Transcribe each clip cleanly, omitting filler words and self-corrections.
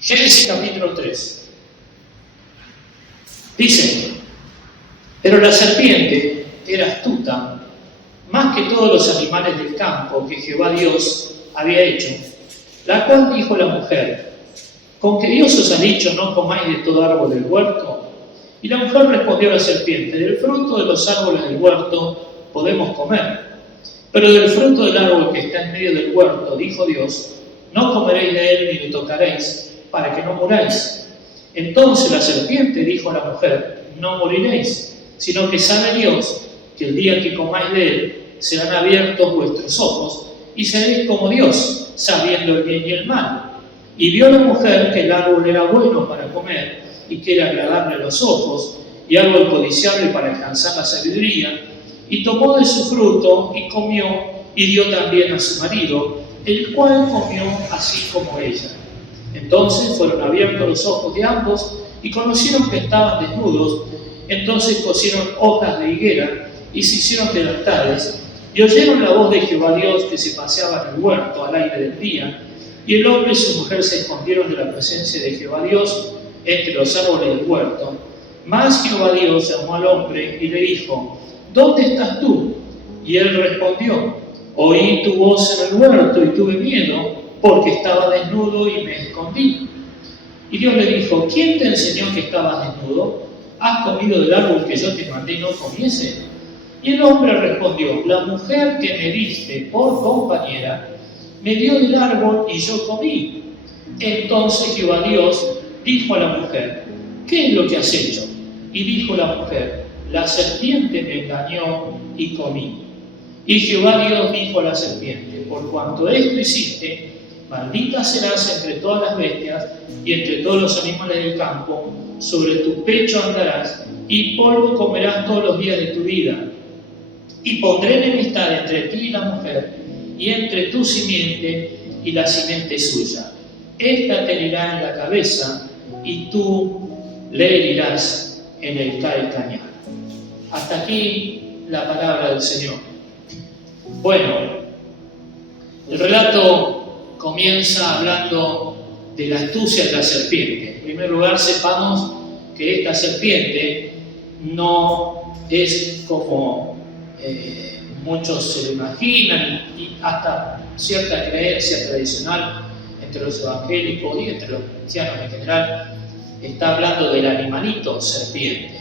Génesis capítulo 3. Dice: pero la serpiente era astuta, más que todos los animales del campo que Jehová Dios había hecho, la cual dijo la mujer: ¿con que Dios os ha dicho no comáis de todo árbol del huerto? Y la mujer respondió a la serpiente: del fruto de los árboles del huerto podemos comer, pero del fruto del árbol que está en medio del huerto, dijo Dios, no comeréis de él ni le tocaréis, para que no muráis. Entonces la serpiente dijo a la mujer: no moriréis, sino que sabe Dios que el día que comáis de él serán abiertos vuestros ojos y seréis como Dios, sabiendo el bien y el mal. Y vio la mujer que el árbol era bueno para comer y que era agradable a los ojos y árbol codiciable para alcanzar la sabiduría, y tomó de su fruto y comió y dio también a su marido, el cual comió así como ella. Entonces fueron abiertos los ojos de ambos y conocieron que estaban desnudos. Entonces cosieron hojas de higuera y se hicieron delantales, y oyeron la voz de Jehová Dios que se paseaba en el huerto al aire del día. Y el hombre y su mujer se escondieron de la presencia de Jehová Dios entre los árboles del huerto. Mas Jehová Dios llamó al hombre y le dijo: ¿dónde estás tú? Y él respondió: oí tu voz en el huerto y tuve miedo, porque estaba desnudo y me escondí. Y Dios le dijo: ¿quién te enseñó que estabas desnudo? ¿Has comido del árbol que yo te mandé y no comiese? Y el hombre respondió: la mujer que me diste por compañera me dio del árbol y yo comí. Entonces Jehová Dios dijo a la mujer: ¿qué es lo que has hecho? Y dijo la mujer: la serpiente me engañó y comí. Y Jehová Dios dijo a la serpiente: por cuanto esto hiciste, maldita serás entre todas las bestias y entre todos los animales del campo, sobre tu pecho andarás, y polvo comerás todos los días de tu vida. Y pondré enemistad entre ti y la mujer, y entre tu simiente y la simiente suya. Esta te herirá en la cabeza, y tú le herirás en el calcañar. Hasta aquí la palabra del Señor. Bueno, el relato comienza hablando de la astucia de la serpiente. En primer lugar, sepamos que esta serpiente no es como muchos se lo imaginan, y hasta cierta creencia tradicional entre los evangélicos y entre los cristianos en general, está hablando del animalito serpiente.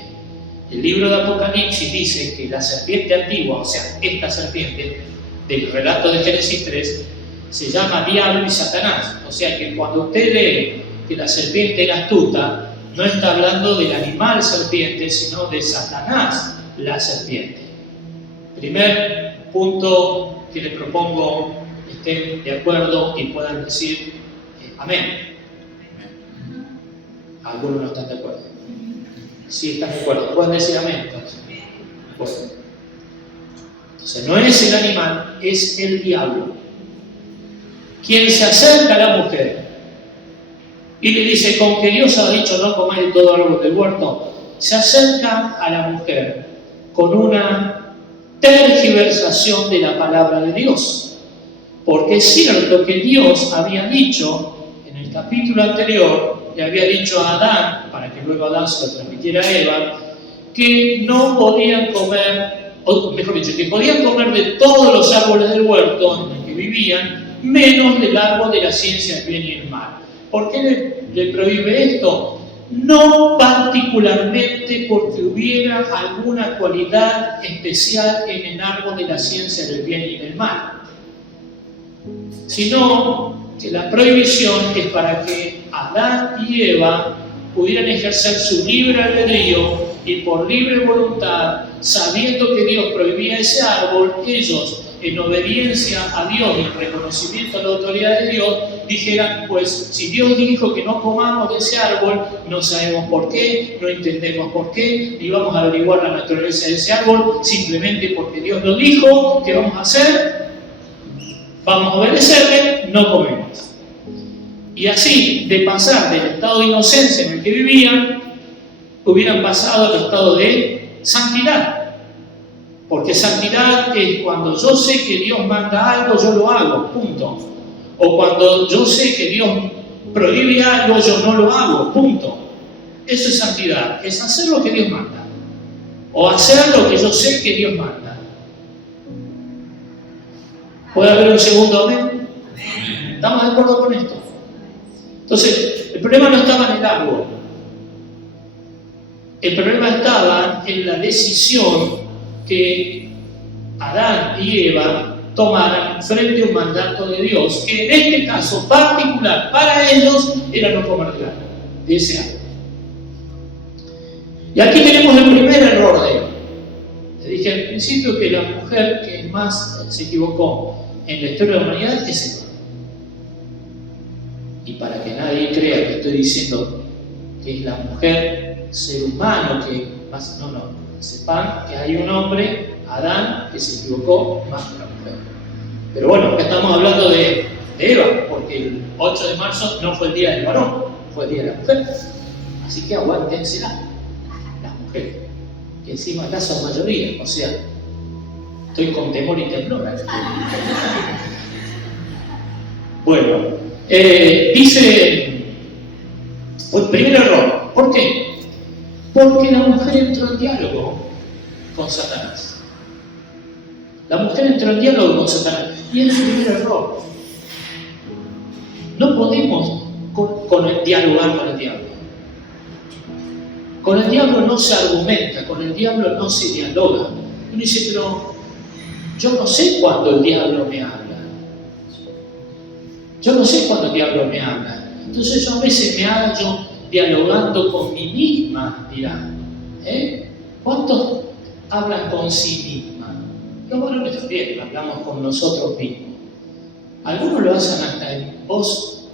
El libro de Apocalipsis dice que la serpiente antigua, o sea, esta serpiente del relato de Génesis 3, se llama Diablo y Satanás. O sea que cuando usted lee que la serpiente era astuta, no está hablando del animal serpiente, sino de Satanás, la serpiente. Primer punto que les propongo que estén de acuerdo y puedan decir amén. Algunos no están de acuerdo. Sí están de acuerdo, pueden decir amén. Entonces, no es el animal, es el diablo quien se acerca a la mujer y le dice: con que Dios ha dicho no comáis de todo árbol del huerto. Se acerca a la mujer con una tergiversación de la palabra de Dios, porque es cierto que Dios había dicho en el capítulo anterior, le había dicho a Adán, para que luego Adán se lo transmitiera a Eva, que no podían comer, o mejor dicho, que podían comer de todos los árboles del huerto en el que vivían, menos del árbol de la ciencia del bien y el mal. ¿Por qué le prohíbe esto? No particularmente porque hubiera alguna cualidad especial en el árbol de la ciencia del bien y del mal, sino que la prohibición es para que Adán y Eva pudieran ejercer su libre albedrío y por libre voluntad, sabiendo que Dios prohibía ese árbol, ellos, en obediencia a Dios y en reconocimiento a la autoridad de Dios, dijeran: pues si Dios dijo que no comamos de ese árbol, no sabemos por qué, no entendemos por qué, ni vamos a averiguar la naturaleza de ese árbol, simplemente porque Dios lo dijo, ¿qué vamos a hacer? Vamos a obedecerle, no comemos. Y así, de pasar del estado de inocencia en el que vivían, hubieran pasado al estado de santidad. Porque santidad es cuando yo sé que Dios manda algo, yo lo hago, punto. O cuando yo sé que Dios prohíbe algo, yo no lo hago, punto. Eso es santidad, es hacer lo que Dios manda. O hacer lo que yo sé que Dios manda. ¿Puede haber un segundo amén? ¿Estamos de acuerdo con esto? Entonces, el problema no estaba en el árbol. El problema estaba en la decisión que Adán y Eva tomaran frente a un mandato de Dios, que en este caso particular para ellos era no comer de ese árbol. Y aquí tenemos el primer error de Eva. Le dije al principio que la mujer que más se equivocó en la historia de la humanidad es Eva. Y para que nadie crea que estoy diciendo que es la mujer, ser humano, que más, no, sepan que hay un hombre, Adán, que se equivocó más que la mujer. Pero bueno, estamos hablando de Eva, porque el 8 de marzo no fue el día del varón, fue el día de la mujer. Así que aguántensela, las mujeres, que encima acá son mayoría, o sea, estoy con temor y temblor acá. Bueno, dice, pues, primer error, ¿por qué? Porque la mujer entró en diálogo con Satanás. La mujer entró en diálogo con Satanás. Y es el primer error. No podemos dialogar con el diablo. Con el diablo no se argumenta, con el diablo no se dialoga. Uno dice, pero yo no sé cuándo el diablo me habla. Yo no sé cuándo el diablo me habla. Entonces yo a veces me hallo dialogando con mí misma, dirán. ¿Cuántos hablan con sí misma? Los varones también hablamos con nosotros mismos. Algunos lo hacen hasta en voz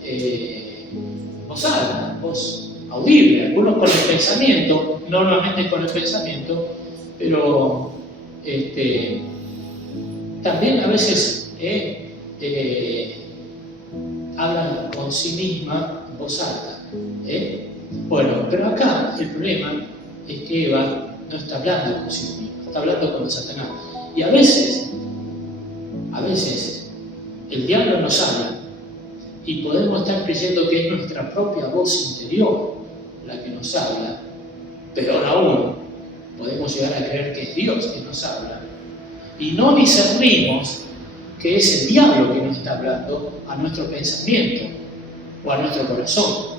alta, voz audible, algunos con el pensamiento, normalmente con el pensamiento, pero también a veces hablan con sí misma en voz alta. Bueno, pero acá el problema es que Eva no está hablando consigo misma, está hablando con Satanás. Y a veces, el diablo nos habla y podemos estar creyendo que es nuestra propia voz interior la que nos habla. Peor aún, podemos llegar a creer que es Dios que nos habla. Y no discernimos que es el diablo que nos está hablando a nuestro pensamiento o a nuestro corazón.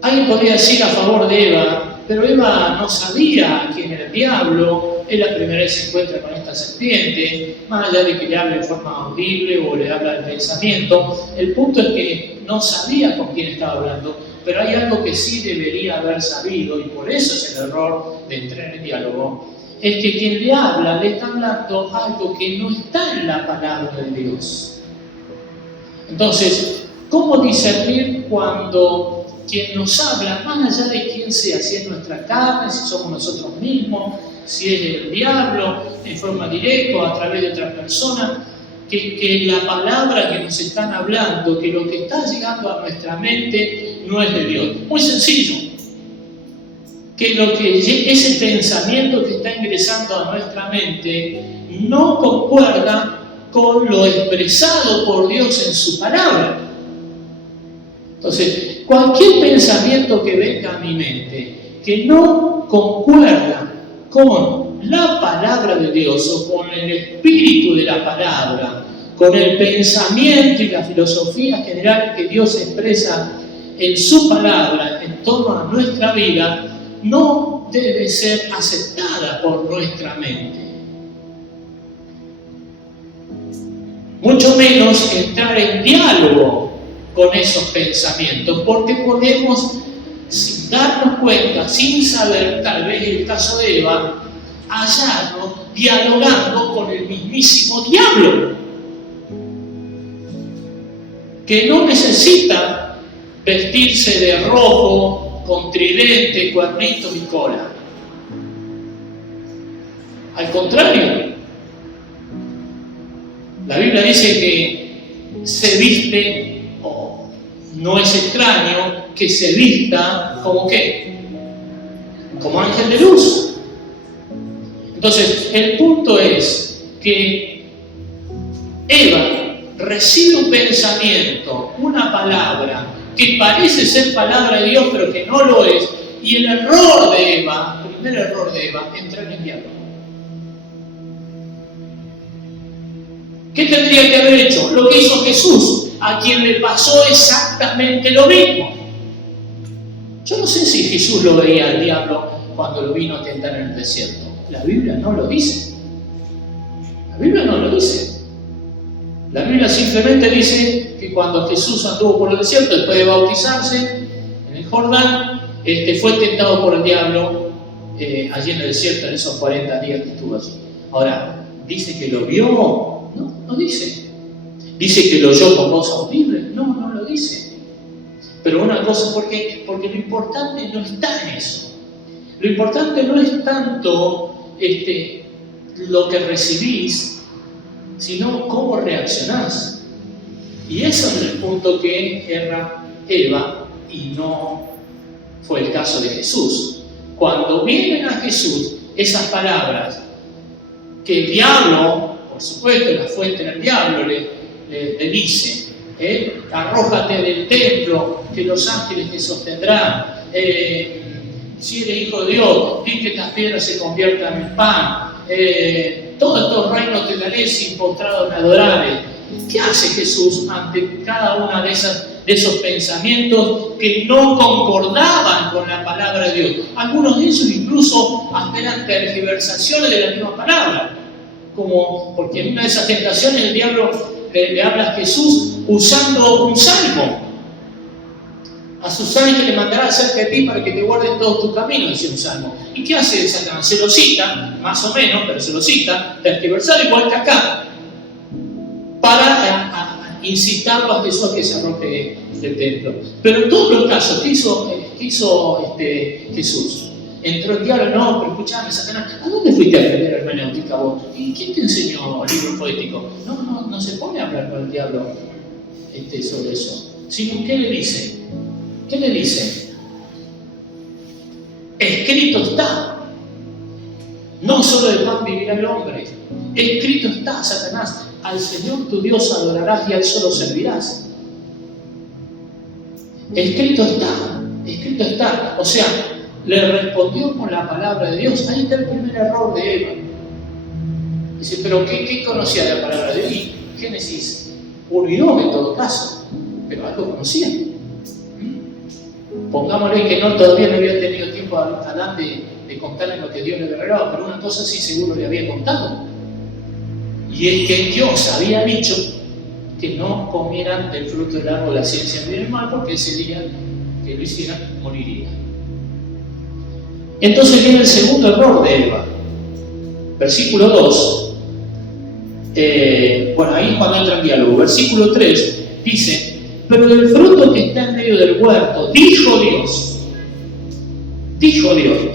Alguien podría decir a favor de Eva, pero Eva no sabía quién era el diablo, es la primera vez que se encuentra con esta serpiente, más allá de que le hable en forma audible o le habla del pensamiento, el punto es que no sabía con quién estaba hablando, pero hay algo que sí debería haber sabido, y por eso es el error de entrar en diálogo, es que quien le habla, le está hablando algo que no está en la palabra de Dios. Entonces, ¿cómo discernir cuando quien nos habla, más allá de quién sea, si es nuestra carne, si somos nosotros mismos, si es el diablo, en forma directa o a través de otra persona, que la palabra que nos están hablando, que lo que está llegando a nuestra mente no es de Dios? Muy sencillo. Que ese pensamiento que está ingresando a nuestra mente no concuerda con lo expresado por Dios en su palabra. Entonces, cualquier pensamiento que venga a mi mente que no concuerda con la palabra de Dios o con el espíritu de la palabra, con el pensamiento y la filosofía general que Dios expresa en su palabra en torno a nuestra vida, no debe ser aceptada por nuestra mente. Mucho menos entrar en diálogo con esos pensamientos, porque podemos, sin darnos cuenta, sin saber, tal vez en el caso de Eva, hallarnos dialogando con el mismísimo diablo, que no necesita vestirse de rojo, con tridente, cuernitos y cola. Al contrario, la Biblia dice que se viste, o no es extraño que se vista como ¿qué? Como ángel de luz. Entonces, el punto es que Eva recibe un pensamiento, una palabra, que parece ser palabra de Dios, pero que no lo es, y el error de Eva, el primer error de Eva, entra en el diablo. ¿Qué tendría que haber hecho? Lo que hizo Jesús, a quien le pasó exactamente lo mismo. Yo no sé si Jesús lo veía al diablo cuando lo vino a tentar en el desierto. La Biblia no lo dice. La Biblia no lo dice. La Biblia simplemente dice que cuando Jesús anduvo por el desierto, después de bautizarse en el Jordán, fue tentado por el diablo allí en el desierto en esos 40 días que estuvo allí. Ahora, ¿dice que lo vio? No, no dice. ¿Dice que lo oyó con voz audible? No, no lo dice. Pero una cosa, porque lo importante no está en eso. Lo importante no es tanto lo que recibís, sino cómo reaccionás. Y ese es el punto que erra Eva y no fue el caso de Jesús. Cuando vienen a Jesús esas palabras que el diablo, por supuesto, la fuente del diablo le dice, arrójate del templo, que los ángeles te sostendrán, si eres hijo de Dios, di que estas piedras se conviertan en pan, todos estos reinos te daré sin postrado en adoraré. ¿Qué hace Jesús ante cada una de esos pensamientos que no concordaban con la palabra de Dios? Algunos de esos incluso hasta eran tergiversaciones de la misma palabra, como porque en una de esas tentaciones el diablo le habla a Jesús usando un salmo. A sus ángeles le mandará acerca de ti para que te guarden todos tus caminos, dice un salmo. ¿Y qué hace Satanás? Se lo cita, más o menos, pero se lo cita, tergiversar igual que acá, para incitarlo a Jesús a que se arroje del templo. Pero en todos los casos, ¿qué hizo Jesús? Entró el diablo, no, pero escuchame, Satanás, ¿a dónde fuiste a aprender hermenéutica vos? ¿Y quién te enseñó libros poéticos? No se pone a hablar con el diablo sobre eso. Sino, ¿qué le dice? ¿Qué le dice? Escrito está. No solo de pan vivirá el hombre. Escrito está, Satanás. Al Señor tu Dios adorarás y a Él solo servirás. Escrito está. Escrito está. O sea, le respondió con la palabra de Dios. Ahí está el primer error de Eva. Dice, pero ¿qué conocía de la palabra de Dios? Y Génesis 1 y 2 en todo caso. Pero algo conocía. Pongámosle que todavía no había tenido tiempo a Adán de contarle lo que Dios le había revelado, pero una cosa sí seguro le había contado. Y es que Dios había dicho que no comieran del fruto del árbol de la ciencia del bien y del mal, porque ese día que lo hicieran moriría. Entonces viene el segundo error de Eva. Versículo 2. Ahí cuando entra en diálogo. Versículo 3 dice: pero del fruto que está en medio del huerto, dijo Dios,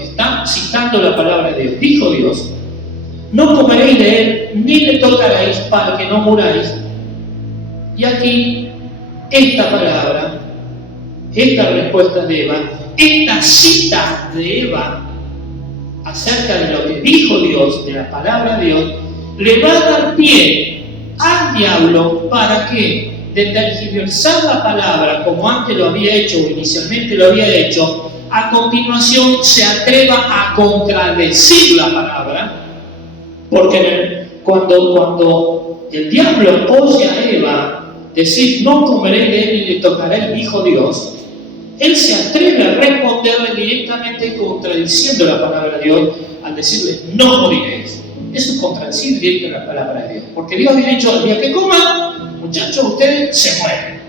está citando la palabra de Dios, dijo Dios, no comeréis de él, ni le tocaréis para que no muráis. Y aquí, esta palabra, esta respuesta de Eva, esta cita de Eva acerca de lo que dijo Dios, de la palabra de Dios, le va a dar pie al diablo para que, de tergiversar la palabra como antes lo había hecho o inicialmente lo había hecho, a continuación se atreva a contradecir la palabra, porque cuando el diablo oye a Eva decir no comeré de él ni le tocaré, dijo Dios, él se atreve a responderle directamente contradiciendo la palabra de Dios al decirle no moriréis. Eso es contradecir directamente la palabra de Dios, porque Dios había dicho el día que coman, muchachos, ustedes se mueren.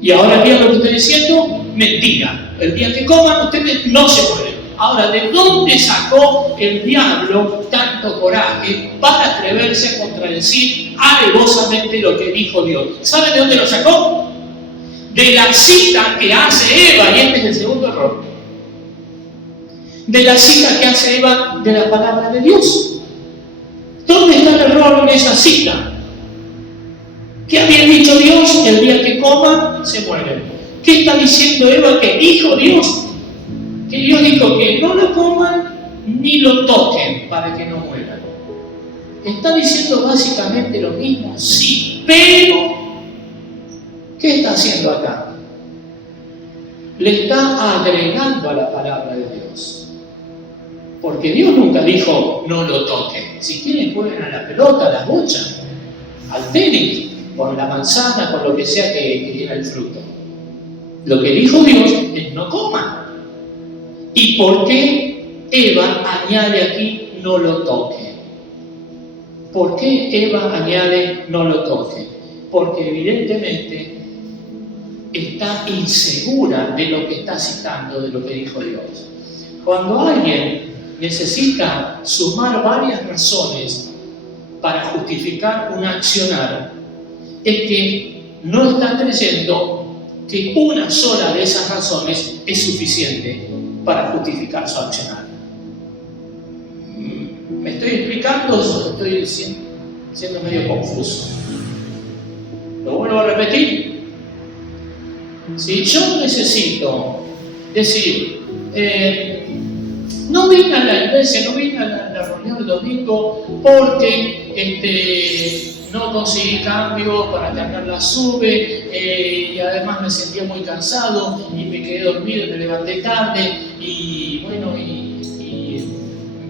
Y ahora el diablo que está diciendo, mentira. El día que coman, ustedes no se mueren. Ahora, ¿de dónde sacó el diablo tanto coraje para atreverse a contradecir alevosamente lo que dijo Dios? ¿Saben de dónde lo sacó? De la cita que hace Eva, y este es el segundo error. De la cita que hace Eva de la palabra de Dios. ¿Dónde está el error en esa cita? ¿Qué había dicho Dios? El día que coman, se mueren. ¿Qué está diciendo Eva que dijo Dios? Que Dios dijo que no lo coman ni lo toquen para que no mueran. Está diciendo básicamente lo mismo, sí, pero ¿Qué está haciendo acá? Le está agregando a la palabra de Dios. Porque Dios nunca dijo, no lo toquen. Si quieren, jueguen a la pelota, a la bocha, al tenis, por la manzana, por lo que sea que tiene el fruto. Lo que dijo Dios es no coman. ¿Y por qué Eva añade aquí no lo toque? ¿Por qué Eva añade no lo toque? Porque evidentemente está insegura de lo que está citando, de lo que dijo Dios. Cuando alguien necesita sumar varias razones para justificar un accionar, es que no está creyendo que una sola de esas razones es suficiente para justificar su accionar. ¿Me estoy explicando o estoy siendo medio confuso? ¿Lo vuelvo a repetir? Si yo necesito decir, no vine a la iglesia, no vine a la reunión del domingo porque no conseguí cambio para cambiar la sube y además me sentía muy cansado y me quedé dormido y me levanté tarde y bueno, y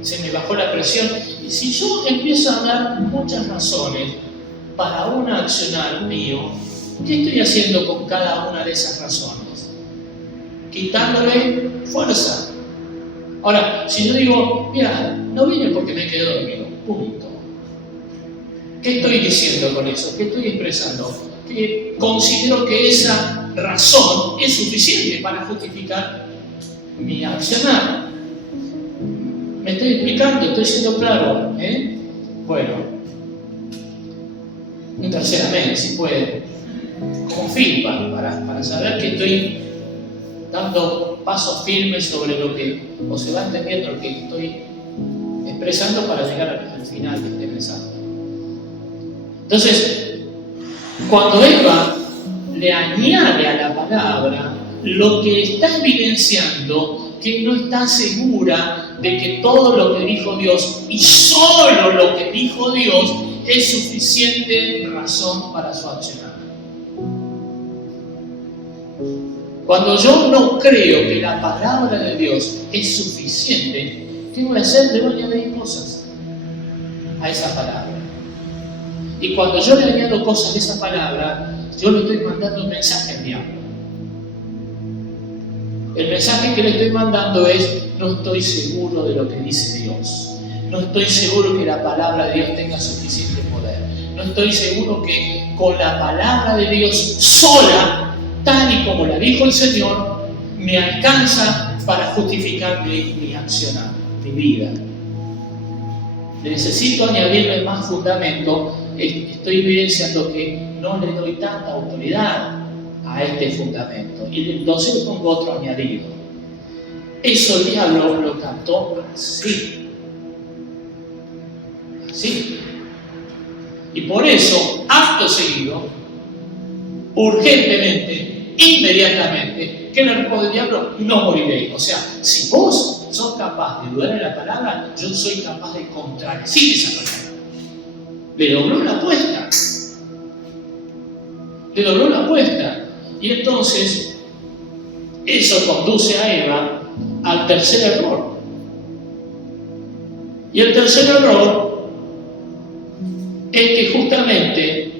se me bajó la presión. Y si yo empiezo a dar muchas razones para un accionar mío, ¿qué estoy haciendo con cada una de esas razones? Quitándole fuerza. Ahora, si yo digo, mira, no vine porque me quedé dormido, punto. ¿Qué estoy diciendo con eso? ¿Qué estoy expresando? Que considero que esa razón es suficiente para justificar mi accionar. ¿Me estoy explicando? ¿Estoy siendo claro? Bueno, un tercer amén, si puede, como feedback, para saber que estoy dando pasos firmes sobre lo que, o se va entendiendo lo que estoy expresando para llegar al final de este mensaje. Entonces, cuando Eva le añade a la palabra, lo que está evidenciando que no está segura de que todo lo que dijo Dios y solo lo que dijo Dios es suficiente razón para su accionar. Cuando yo no creo que la palabra de Dios es suficiente, ¿qué voy a hacer? Le voy a añadir cosas a esa palabra. Y cuando yo le añado cosas a esa palabra, yo le estoy mandando un mensaje al diablo. El mensaje que le estoy mandando es, no estoy seguro de lo que dice Dios. No estoy seguro que la palabra de Dios tenga suficiente poder. No estoy seguro que con la palabra de Dios sola, tal y como la dijo el Señor, me alcanza para justificar mi accionar, mi vida. Necesito añadirle más fundamento. Estoy evidenciando que no le doy tanta autoridad a este fundamento. Y entonces le pongo otro añadido. Eso el diablo lo captó así. Así. Y por eso, acto seguido, urgentemente, inmediatamente, ¿qué le responde el diablo? No moriré. O sea, si vos sos capaz de dudar en la palabra, yo soy capaz de contradecir esa palabra. Le dobló la apuesta. Le dobló la apuesta. Y entonces, eso conduce a Eva al tercer error. Y el tercer error es que justamente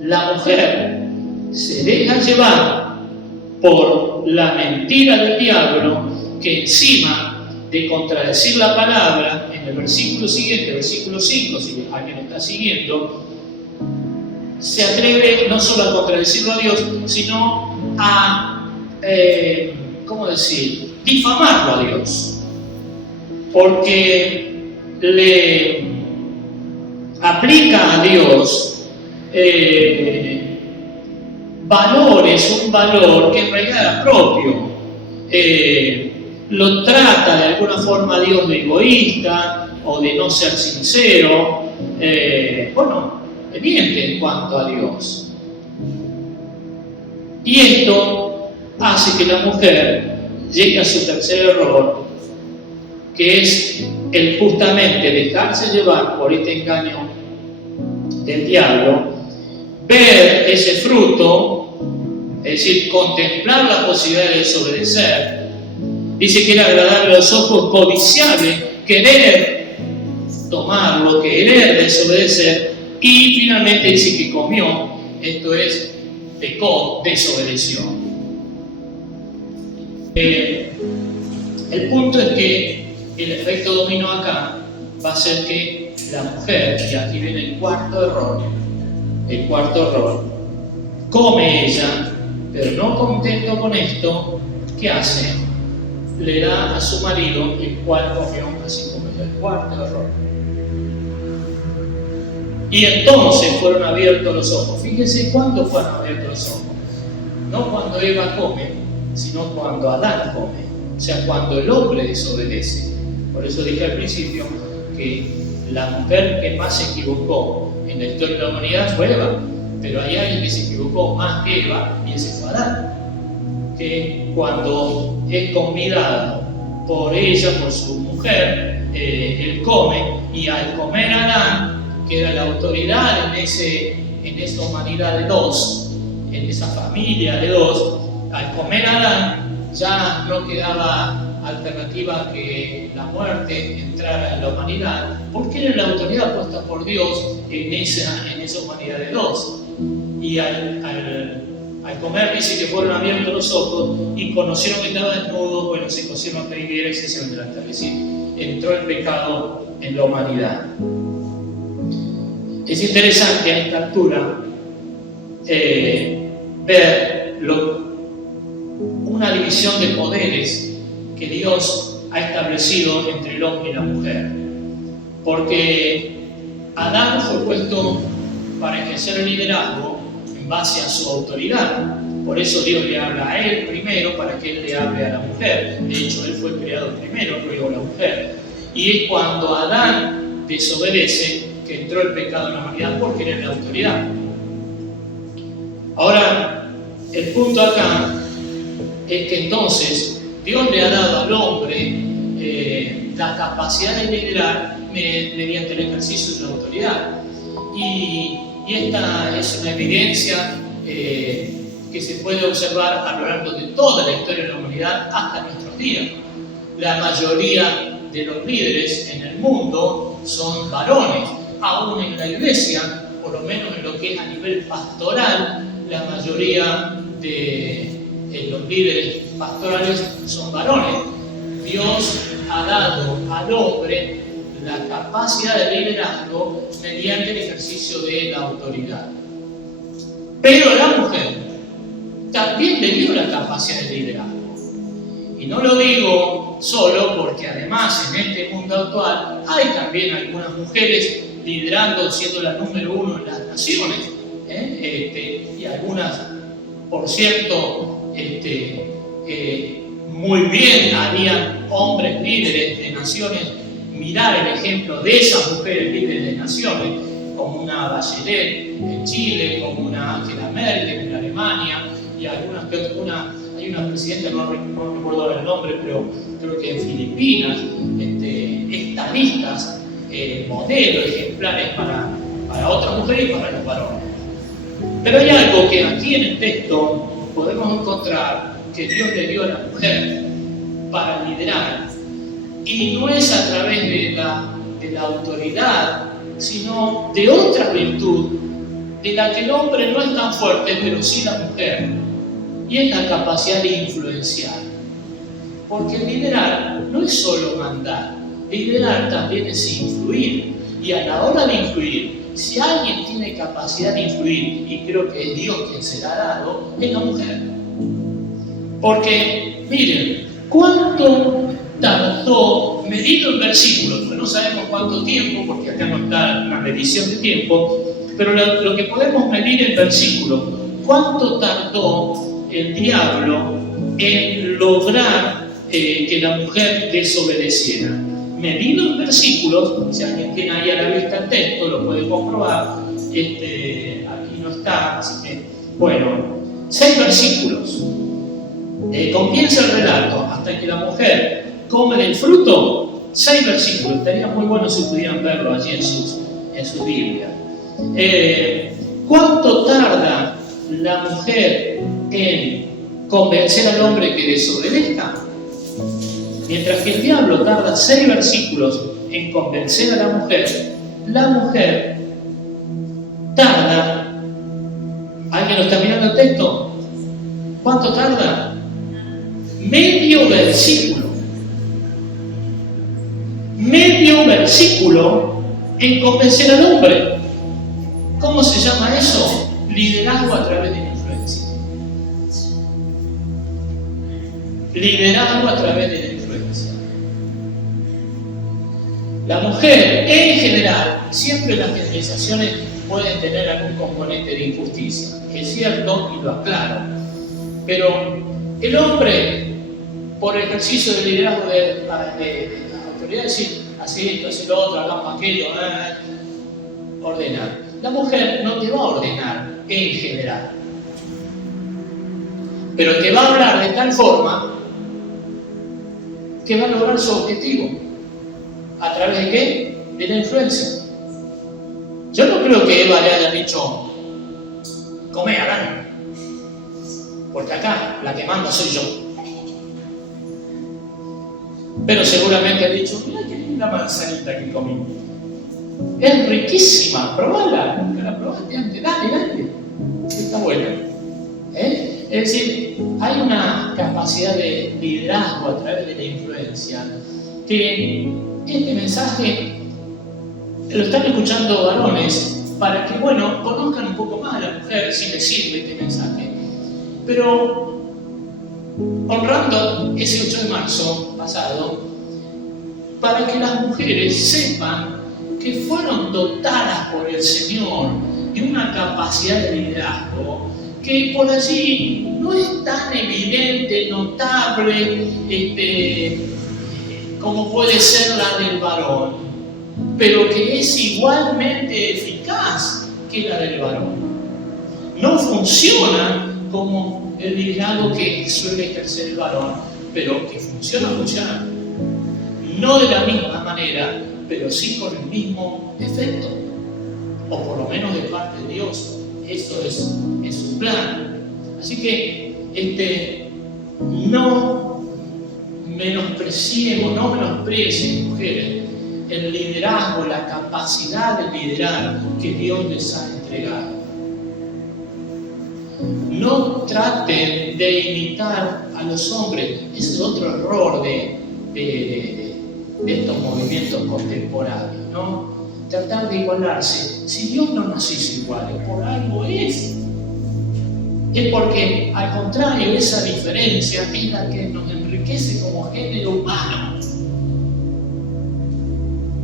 la mujer se deja llevar por la mentira del diablo, que encima de contradecir la palabra, en el versículo siguiente, versículo 5, si alguien está siguiendo, se atreve no solo a contradecirlo a Dios, sino a, ¿cómo decir?, difamarlo a Dios. Porque le aplica a Dios valores, un valor que en realidad era propio. Lo trata de alguna forma a Dios de egoísta o de no ser sincero. Le miente en cuanto a Dios. Y esto hace que la mujer llegue a su tercer error, que es el justamente dejarse llevar por este engaño del diablo ver ese fruto, es decir, contemplar la posibilidad de desobedecer. Dice que era agradable a los ojos, codiciable, querer tomarlo, querer desobedecer, y finalmente dice que comió, esto es, pecó, desobedeció. El punto es que el efecto dominó acá va a ser que la mujer, y aquí viene el cuarto error, come ella, pero no contento con esto, ¿qué hace? Le da a su marido, el cual comió así como ella. El cuarto error. Y entonces fueron abiertos los ojos. Fíjense cuándo fueron abiertos los ojos. No cuando Eva come, sino cuando Adán come. O sea, cuando el hombre desobedece. Por eso dije al principio que la mujer que más se equivocó en la historia de la humanidad fue Eva. Pero hay alguien que se equivocó más que Eva, y ese fue Adán. Que cuando es convidado por ella, por su mujer, él come, y al comer Adán, que era la autoridad en esa humanidad de dos, en esa familia de dos, al comer Adán ya no quedaba alternativa que la muerte entrara en la humanidad, porque era la autoridad puesta por Dios en esa humanidad de dos. Y al comer dice que fueron abiertos los ojos y conocieron que estaba desnudo, bueno, se cosieron la higuera y se hicieron delantal. Es decir, entró el pecado en la humanidad. Es interesante a esta altura ver una división de poderes que Dios ha establecido entre el hombre y la mujer. Porque Adán fue puesto para ejercer el liderazgo en base a su autoridad. Por eso Dios le habla a él primero para que él le hable a la mujer. De hecho, él fue creado primero, luego la mujer. Y es cuando Adán desobedece que entró el pecado en la humanidad, porque era la autoridad. Ahora, el punto acá es que entonces Dios le ha dado al hombre la capacidad de liderar mediante el ejercicio de la autoridad. Y esta es una evidencia que se puede observar a lo largo de toda la historia de la humanidad hasta nuestros días. La mayoría de los líderes en el mundo son varones. Aún en la iglesia, por lo menos en lo que es a nivel pastoral, la mayoría de los líderes pastorales son varones. Dios ha dado al hombre la capacidad de liderazgo mediante el ejercicio de la autoridad. Pero a la mujer también le dio la capacidad de liderazgo. Y no lo digo solo porque además en este mundo actual hay también algunas mujeres liderando, siendo la número uno en las naciones, y algunas, por cierto, muy bien harían hombres líderes de naciones mirar el ejemplo de esas mujeres líderes de naciones, como una Bachelet en Chile, como una Angela Merkel en Alemania, y algunas que otras, hay una presidenta, no recuerdo el nombre, pero creo que en Filipinas, estadistas, modelos, ejemplares para otras mujeres y para los varones. Pero hay algo que aquí en el texto podemos encontrar que Dios le dio a la mujer para liderar, y no es a través de la autoridad, sino de otra virtud de la que el hombre no es tan fuerte, pero sí la mujer, y es la capacidad de influenciar. Porque liderar no es solo mandar, liderar también es influir, y a la hora de influir, si alguien tiene capacidad de influir, y creo que es Dios quien se la ha dado, es la mujer. Porque, miren, ¿cuánto tardó, medido en versículos? Pues no sabemos cuánto tiempo, porque acá no está una medición de tiempo, pero lo que podemos medir en versículos, ¿cuánto tardó el diablo en lograr que la mujer desobedeciera? Medido en versículos, si alguien tiene ahí a la vista el texto, lo puede comprobar, aquí no está, así que, bueno, 6 versículos. Comienza el relato hasta que la mujer come del fruto, 6 versículos. Estaría muy bueno si pudieran verlo allí en su Biblia. ¿Cuánto tarda la mujer en convencer al hombre que desobedezca? Mientras que el diablo tarda 6 versículos en convencer a la mujer tarda. ¿Alguien lo está mirando el texto? ¿Cuánto tarda? Medio versículo. Medio versículo en convencer al hombre. ¿Cómo se llama eso? Liderazgo a través de la influencia. Liderazgo a través de la influencia. La mujer, en general, siempre las generalizaciones pueden tener algún componente de injusticia. Es cierto y lo aclaro. Pero el hombre, por ejercicio de liderazgo de autoridad, decir, hace esto, hace lo otro, hagamos aquello, ordenar. La mujer no te va a ordenar en general, pero te va a hablar de tal forma que va a lograr su objetivo. ¿A través de qué? De la influencia. Yo no creo que Eva le haya dicho, come, Adán, porque acá la que manda soy yo. Pero seguramente ha dicho, mira qué linda manzanita que comí. Es riquísima, probala, nunca la probaste antes, dale, está buena. Es decir, hay una capacidad de liderazgo a través de la influencia, que este mensaje lo están escuchando varones para que, bueno, conozcan un poco más a la mujer, si les sirve este mensaje. Pero, honrando ese 8 de marzo pasado, para que las mujeres sepan que fueron dotadas por el Señor de una capacidad de liderazgo que por allí no es tan evidente, notable, como puede ser la del varón, pero que es igualmente eficaz que la del varón. No funciona como el liderazgo que suele ejercer el varón, pero que funciona. No de la misma manera, pero sí con el mismo efecto, o por lo menos de parte de Dios. Eso es su plan. Así que no menosprecien, mujeres, el liderazgo, la capacidad de liderar que Dios les ha entregado. No traten de imitar a los hombres. Ese es otro error de estos movimientos contemporáneos, ¿no? Tratar de igualarse. Si Dios no nos hizo iguales, por algo es. Es porque, al contrario, esa diferencia es la que nos enriquece como género humano.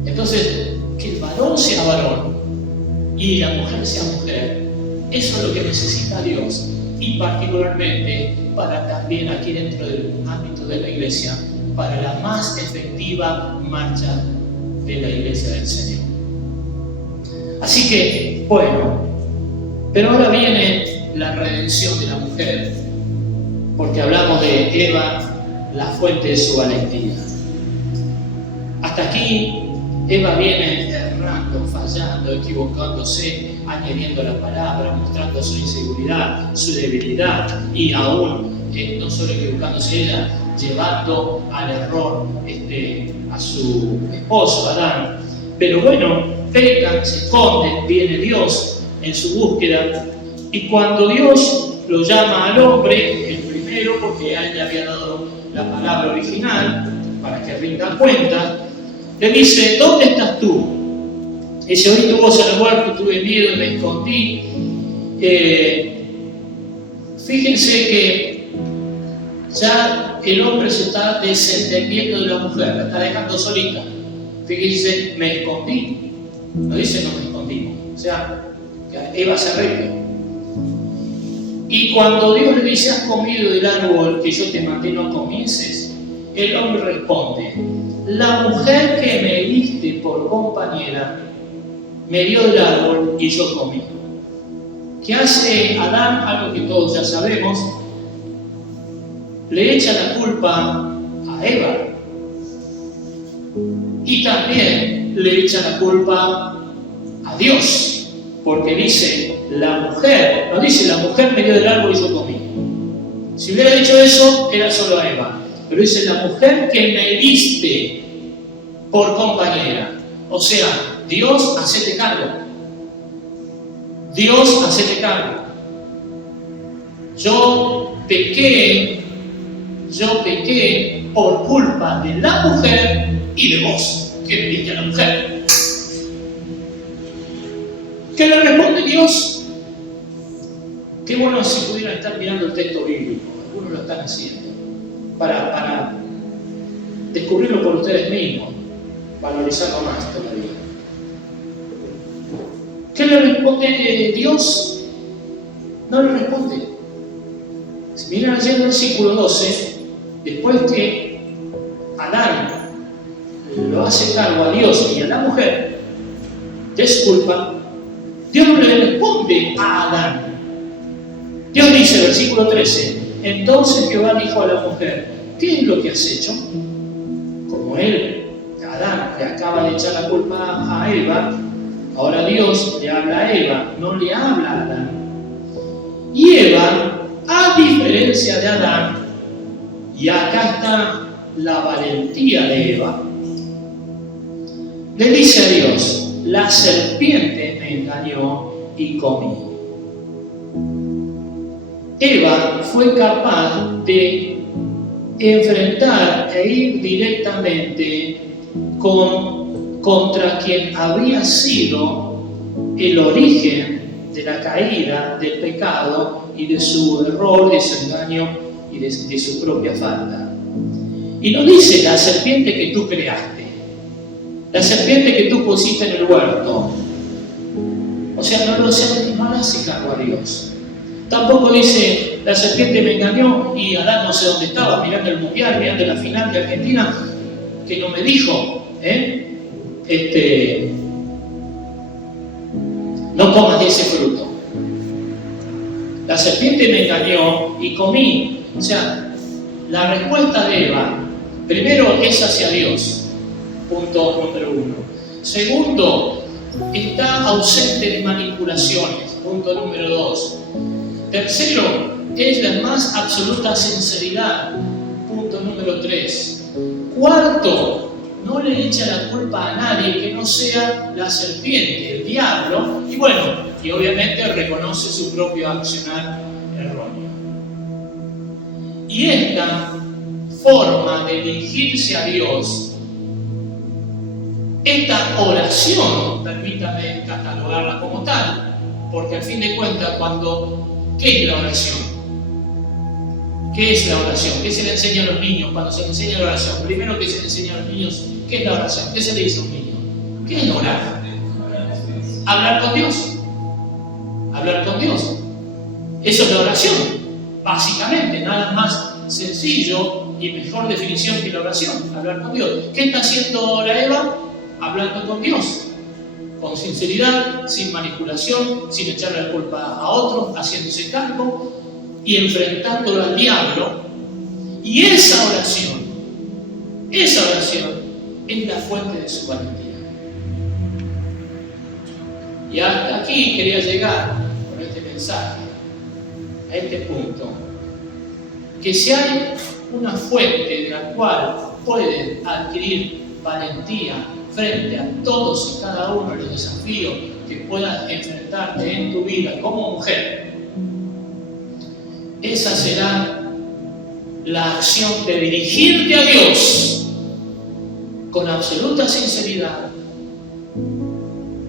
Entonces, que el varón sea varón y la mujer sea mujer, eso es lo que necesita Dios, y particularmente para también aquí dentro del ámbito de la iglesia, para la más efectiva marcha de la iglesia del Señor. Así que, bueno, pero ahora viene la redención de la mujer, porque hablamos de Eva, la fuente de su valentía. Hasta aquí Eva viene errando, fallando, equivocándose, añadiendo la palabra, mostrando su inseguridad, su debilidad, y aún, no solo equivocándose ella, llevando al error a su esposo, Adán. Pero bueno, pecan, se esconden, viene Dios en su búsqueda, y cuando Dios lo llama al hombre, el primero, porque a él le había dado la palabra original, para que rinda cuenta, le dice, ¿dónde estás tú? Dice, oí tu voz en el huerto, tuve miedo y me escondí. Fíjense que ya el hombre se está desentendiendo de la mujer, la está dejando solita. Fíjense, me escondí. No dice nos escondimos. O sea, Eva se arregla. Y cuando Dios le dice, has comido del árbol que yo te mandé no comiences, el hombre responde, la mujer que me diste por compañera me dio del árbol y yo comí. ¿Qué hace Adán? Algo que todos ya sabemos. Le echa la culpa a Eva. Y también le echa la culpa a Dios. Porque dice, la mujer, no dice la mujer me dio del árbol y yo comí. Si hubiera dicho eso, era solo a Eva. Pero dice la mujer que me diste por compañera. O sea, Dios, hacete cargo. Dios, hacete cargo. Yo pequé por culpa de la mujer y de vos, que me diste a la mujer. ¿Qué le responde Dios? Qué bueno si pudieran estar mirando el texto bíblico. Algunos lo están haciendo. Para descubrirlo por ustedes mismos, valorizarlo más todavía. ¿Qué le responde Dios? No le responde. Si miran allí en el versículo 12, después que Adán lo hace cargo a Dios y a la mujer de su culpa, Dios no le responde a Adán. Dios dice, versículo 13, entonces Jehová dijo a la mujer, ¿qué es lo que has hecho? Como Adán, le acaba de echar la culpa a Eva, ahora Dios le habla a Eva, no le habla a Adán. Y Eva, a diferencia de Adán, y acá está la valentía de Eva, le dice a Dios, la serpiente me engañó y comí. Eva fue capaz de enfrentar e ir directamente contra quien había sido el origen de la caída, del pecado y de su error, de su engaño y de su propia falta. Y no dice la serpiente que tú creaste, la serpiente que tú pusiste en el huerto. O sea, no le hace cargo a Dios. Tampoco dice, la serpiente me engañó y Adán no sé dónde estaba, mirando el mundial, mirando la final de Argentina, que no me dijo, no comas de ese fruto. La serpiente me engañó y comí. O sea, la respuesta de Eva, primero, es hacia Dios. Punto número 1. Segundo, está ausente de manipulaciones. Punto número 2. Tercero, es la más absoluta sinceridad. Punto número 3. Cuarto, no le echa la culpa a nadie que no sea la serpiente, el diablo, y bueno, y obviamente reconoce su propio accionar erróneo. Y esta forma de dirigirse a Dios, esta oración, permítame catalogarla como tal, porque al fin de cuentas, ¿qué es la oración? ¿Qué es la oración? ¿Qué se le enseña a los niños cuando se les enseña la oración? Primero que se le enseña a los niños, ¿qué es la oración? ¿Qué se le dice a un niño? ¿Qué es orar? Hablar con Dios. Hablar con Dios. Eso es la oración, básicamente, nada más sencillo y mejor definición que la oración, hablar con Dios. ¿Qué está haciendo ahora Eva? Hablando con Dios, con sinceridad, sin manipulación, sin echarle la culpa a otros, haciéndose cargo y enfrentándolo al diablo. Y esa oración es la fuente de su valentía. Y hasta aquí quería llegar con este mensaje, a este punto, que si hay una fuente de la cual puedes adquirir valentía frente a todos y cada uno de los desafíos que puedas enfrentarte en tu vida como mujer, esa será la acción de dirigirte a Dios con absoluta sinceridad,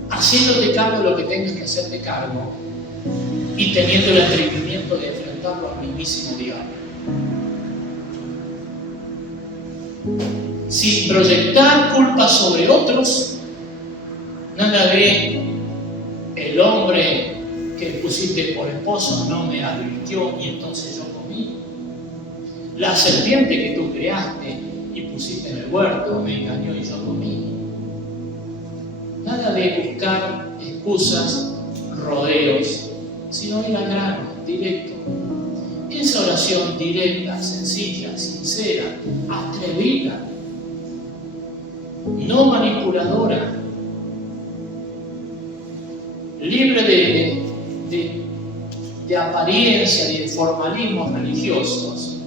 haciéndote cargo de lo que tengas que hacerte cargo y teniendo el atrevimiento de enfrentarlo al mismísimo diablo. Sin proyectar culpa sobre otros, nada de el hombre que pusiste por esposo no me advirtió y entonces yo comí. La serpiente que tú creaste y pusiste en el huerto me engañó y yo comí. Nada de buscar excusas, rodeos, sino ir al grano, directo. Esa oración directa, sencilla, sincera, atrevida, no manipuladora, libre de apariencia y de formalismos religiosos,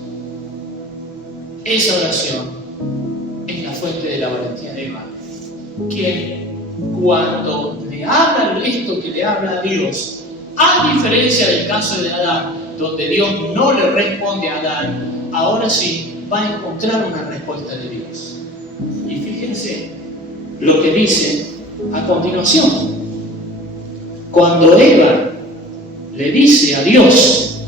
esa oración es la fuente de la valentía de Eva, quien cuando le habla esto que le habla a Dios, a diferencia del caso de Adán, donde Dios no le responde a Adán, ahora sí va a encontrar una respuesta de Dios. Y fíjense lo que dice a continuación. Cuando Eva le dice a Dios,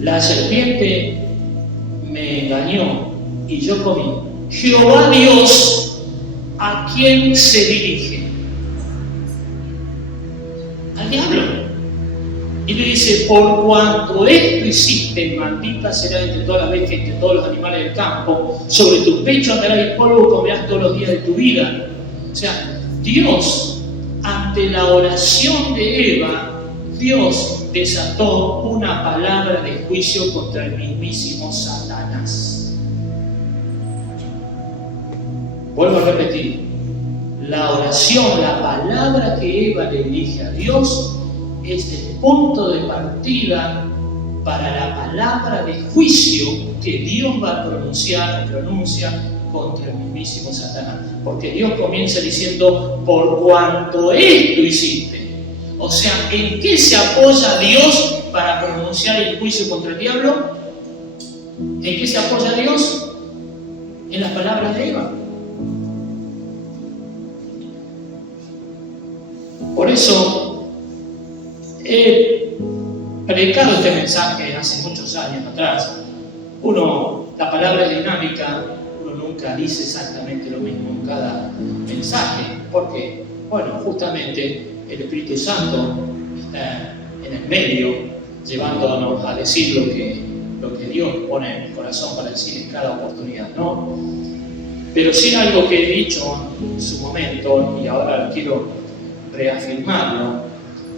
la serpiente me engañó y yo comí, Jehová Dios, ¿a quién se dirige? Al diablo. Y le dice, por cuanto esto hiciste, maldita será entre todas las bestias, entre todos los animales del campo, sobre tu pecho andarás el polvo, comerás todos los días de tu vida. O sea, Dios, ante la oración de Eva, Dios desató una palabra de juicio contra el mismísimo Satanás. Vuelvo a repetir, la oración, la palabra que Eva le dirige a Dios, es el punto de partida para la palabra de juicio que Dios va a pronuncia contra el mismísimo Satanás. Porque Dios comienza diciendo, por cuanto esto hiciste. O sea, ¿en qué se apoya Dios para pronunciar el juicio contra el diablo? ¿En qué se apoya Dios? En las palabras de Eva. Por eso, he predicado este mensaje hace muchos años atrás. La palabra es dinámica, uno nunca dice exactamente lo mismo en cada mensaje. ¿Por qué? Bueno, justamente el Espíritu Santo está en el medio, llevándonos a decir lo que Dios pone en el corazón para decir en cada oportunidad, ¿no? Pero sí algo que he dicho en su momento, y ahora quiero reafirmarlo,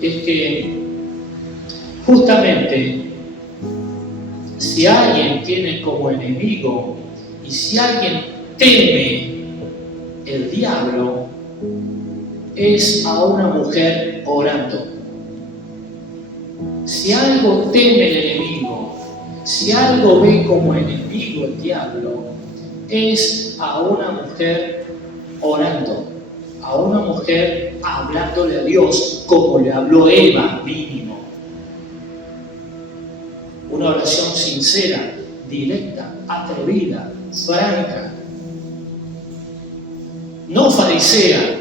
es que justamente si alguien tiene como enemigo y si alguien teme el diablo, es a una mujer orando. Si algo teme el enemigo, si algo ve como enemigo el diablo, es a una mujer orando, a una mujer hablándole a Dios como le habló Eva mínimo. Una oración sincera, directa, atrevida, franca, no farisea,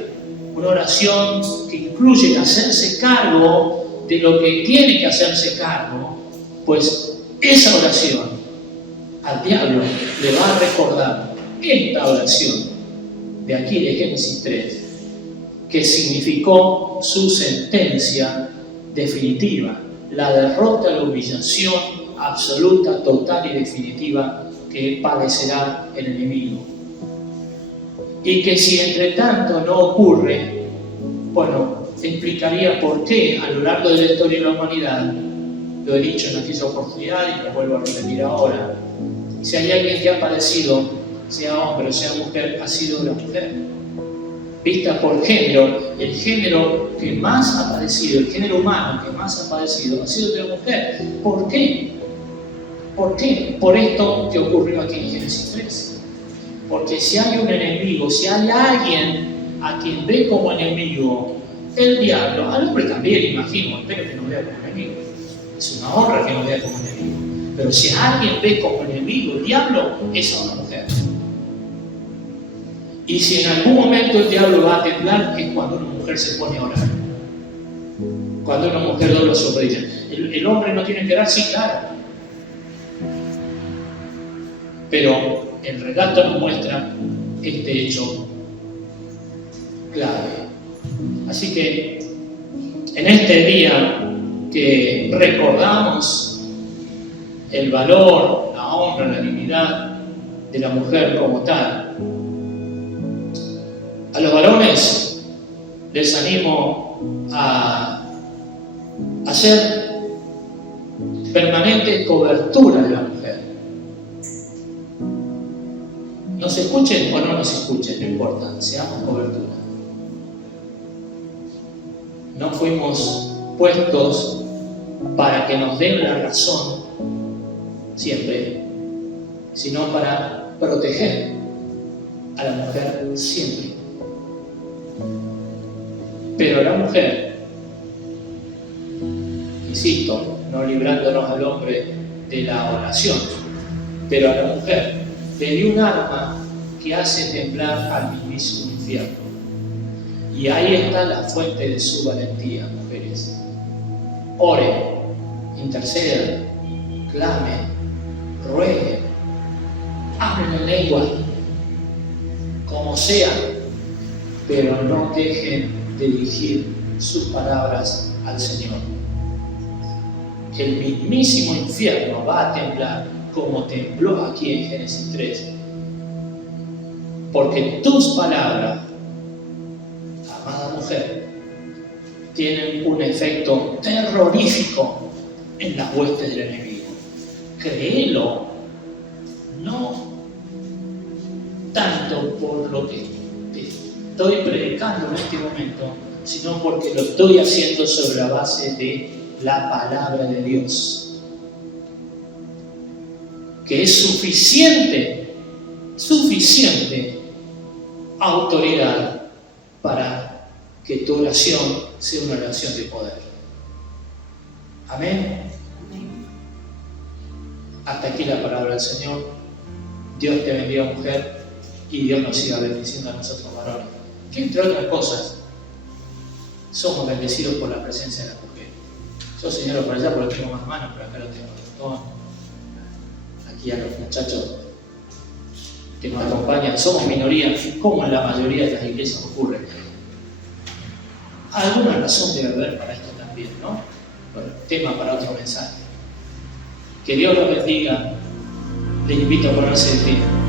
una oración que incluye hacerse cargo de lo que tiene que hacerse cargo, pues esa oración al diablo le va a recordar esta oración de aquí de Génesis 3, que significó su sentencia definitiva, la derrota, la humillación absoluta, total y definitiva que padecerá el enemigo. Y que si entre tanto no ocurre, bueno, explicaría por qué a lo largo de la historia de la humanidad, lo he dicho en aquella oportunidad y lo vuelvo a repetir ahora, si hay alguien que ha padecido, sea hombre o sea mujer, ha sido la mujer. Vista por género, el género que más ha padecido, el género humano que más ha padecido, ha sido de la mujer. ¿Por qué? ¿Por qué? Por esto que ocurrió aquí en Génesis 3. Porque si hay un enemigo, si hay alguien a quien ve como enemigo el diablo, al hombre también, imagino, espero que no vea como enemigo. Es una honra que no vea como enemigo. Pero si alguien ve como enemigo el diablo, es a una mujer. Y si en algún momento el diablo va a temblar, es cuando una mujer se pone a orar. Cuando una mujer dobla su rodilla. El hombre no tiene que dar, sí, claro. Pero el relato nos muestra este hecho clave. Así que en este día que recordamos el valor, la honra, la dignidad de la mujer como tal, a los varones les animo a hacer permanente cobertura de la mujer. Nos escuchen o no nos escuchen, no importa, seamos cobertura. No fuimos puestos para que nos den la razón siempre, sino para proteger a la mujer siempre. Pero la mujer, insisto, no librándonos al hombre de la oración, pero a la mujer le dio un arma que hace temblar al mismísimo infierno. Y ahí está la fuente de su valentía, mujeres. Oren, intercedan, clamen, rueguen, hablen en lengua, como sea, pero no dejen de dirigir sus palabras al Señor. El mismísimo infierno va a temblar como tembló aquí en Génesis 3, porque tus palabras, amada mujer, tienen un efecto terrorífico en las huestes del enemigo. Créelo, no tanto por lo que te estoy predicando en este momento, sino porque lo estoy haciendo sobre la base de la palabra de Dios, que es suficiente autoridad para que tu oración sea una oración de poder. Amén. Hasta aquí la palabra del Señor. Dios te bendiga, mujer, y Dios nos siga bendiciendo a nosotros, varones, que entre otras cosas somos bendecidos por la presencia de la mujer. Yo señalo por allá porque tengo más manos, pero acá lo tengo todo. Aquí a los muchachos que nos acompañan, somos minoría, como en la mayoría de las iglesias ocurre. Alguna razón debe haber para esto también, ¿no? Bueno, tema para otro mensaje. Que Dios los bendiga. Les invito a ponerse de pie.